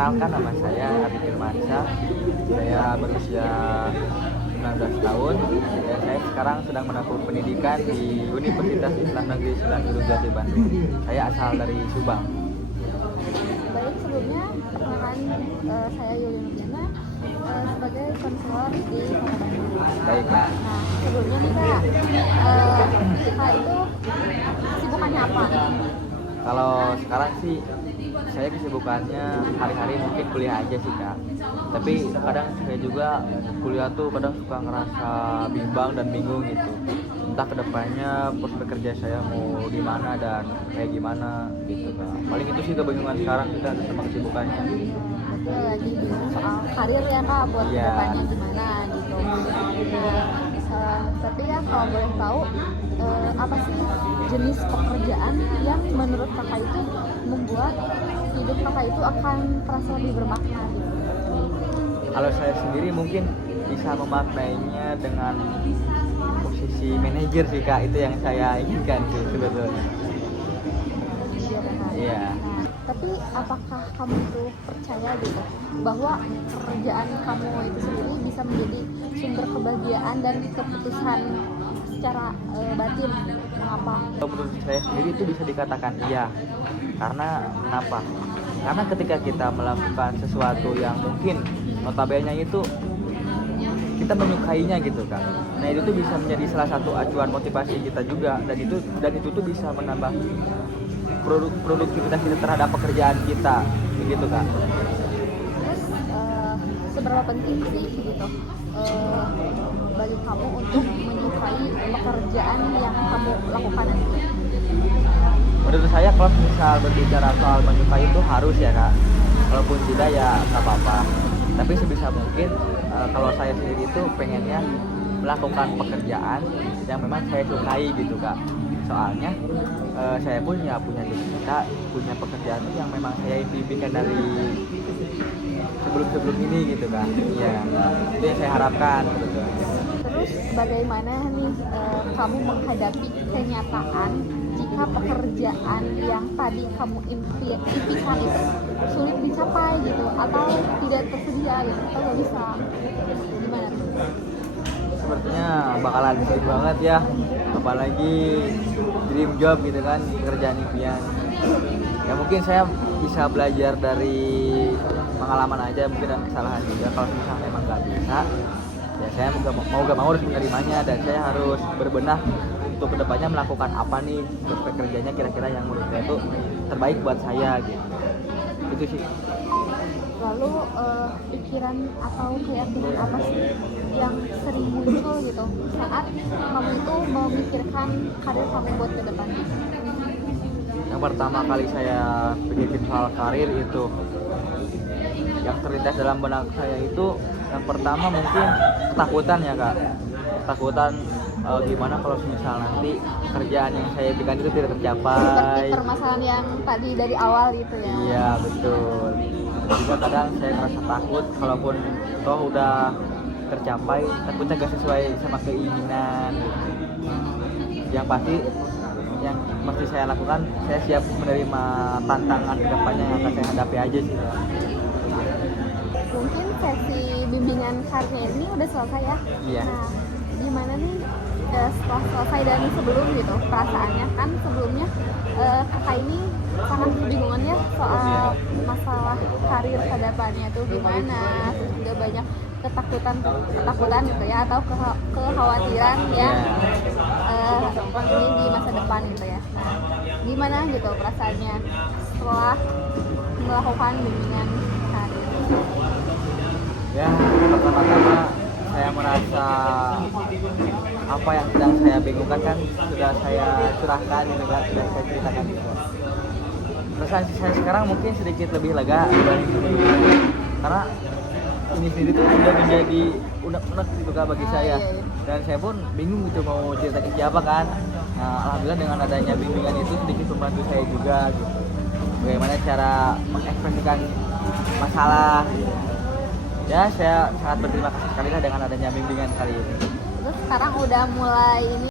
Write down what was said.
Perkenalkan, nama saya Abi Firmansyah. Saya berusia 19 tahun. Dan saya sekarang sedang menempuh pendidikan di Universitas Islam Negeri Sunan Gunung Jati Bandung. Saya asal dari Subang. Baik, sebelumnya perkenalkan saya Yuli Nurjana sebagai konselor di Kota Bandung. Baik, Kak. Nah, sebelumnya nih Kak, Kak itu kesibukannya apa? Kalau sekarang sih saya kesibukannya hari-hari mungkin kuliah aja sih, Kak. Tapi kadang saya juga kuliah tuh kadang suka ngerasa bimbang dan bingung gitu. Entah kedepannya prospek kerja saya mau di mana dan kayak gimana gitu, Kak. Paling itu sih kebingungan sekarang kita sama kesibukannya. Betul, lagi bingung soal karir ya Kak, buat Iya. kedepannya gimana gitu. Tapi ya kalau boleh tahu, apa sih jenis pekerjaan yang menurut Kakak itu membuat hidup Kakak itu akan terasa lebih bermakna gitu? Kalau saya sendiri mungkin bisa memaknainya dengan posisi manajer sih, Kak. Itu yang saya inginkan sih sebetulnya. Iya. Nah, tapi apakah kamu itu percaya gitu bahwa pekerjaan kamu itu sendiri bisa menjadi sumber kebahagiaan dan keputusan secara batin? Mengapa? Kalau menurut saya sendiri itu bisa dikatakan iya. Karena kenapa? Karena ketika kita melakukan sesuatu yang mungkin notabene itu kita menyukainya gitu, kan. Nah, itu tuh bisa menjadi salah satu acuan motivasi kita juga, dan itu tuh bisa menambah produktivitas kita terhadap pekerjaan kita, begitu, Kak. Terus seberapa penting sih gitu bagi kamu untuk menyukai pekerjaan yang kamu lakukan nanti? Menurut saya kalau misal berbicara soal menyukai itu harus ya, Kak. Walaupun tidak ya nggak apa-apa. Tapi sebisa mungkin kalau saya sendiri itu pengennya melakukan pekerjaan yang memang saya sukai gitu, Kak. Soalnya saya pun ya punya cita, punya pekerjaan yang memang saya impikan dari sebelum ini gitu, Kak. Ya, itu yang saya harapkan sebetulnya. Terus bagaimana nih kamu menghadapi kenyataan jika pekerjaan yang tadi kamu impikan itu sulit dicapai gitu, atau tidak tersedia gitu, atau nggak bisa? Gimana tuh? Sepertinya bakalan sulit banget ya, apalagi dream job gitu kan, pekerjaan impian. Ya mungkin saya bisa belajar dari pengalaman aja mungkin, dan kesalahan juga. Kalau misalnya memang nggak bisa, ya saya mau gak mau harus menerimanya, dan saya harus berbenah untuk kedepannya melakukan apa nih prospek kerjanya kira-kira yang menurut saya itu terbaik buat saya gitu. Itu sih. Lalu pikiran atau keyakinan apa sih yang sering muncul gitu saat kamu itu memikirkan karir kamu buat ke depannya? Yang pertama kali saya pikirin soal karir itu, yang terlintas dalam benak saya itu yang pertama mungkin ketakutan ya, Kak. Ketakutan gimana kalau misal nanti kerjaan yang saya impikan itu tidak tercapai. Seperti permasalahan yang tadi dari awal gitu ya. Iya, betul. Juga kadang saya ngerasa takut kalaupun toh udah tercapai, takutnya gak sesuai sama keinginan gitu. Yang pasti yang mesti saya lakukan, saya siap menerima tantangan kedepannya yang akan saya hadapi aja sih. Mungkin sesi bimbingan karirnya ini udah selesai ya. Iya. Nah, gimana nih setelah selesai dan sebelum gitu perasaannya? Kan sebelumnya kakak ini sangat kebingungan ya soal masalah karir ke depannya tuh gimana, terus juga banyak ketakutan gitu ya, atau kekhawatiran ya ini di masa depan gitu ya. Nah, gimana gitu perasaannya setelah melakukan bimbingan karir? Ya, pertama-tama saya merasa apa yang sedang saya bingungkan kan sudah saya curahkan gitu, kan, sudah saya ceritakan gitu. Perasaan saya sekarang mungkin sedikit lebih lega dibanding sebelumnya, karena ini sendiri tuh sudah menjadi unek-unek gitu, Kak, bagi saya. Dan saya pun bingung gitu mau cerita ke siapa kan. Nah, alhamdulillah dengan adanya bimbingan itu sedikit membantu saya juga gitu. Bagaimana cara mengekspresikan masalah gitu. Ya, saya sangat berterima kasih sekali lah dengan adanya bimbingan kali ini. Terus sekarang udah mulai ini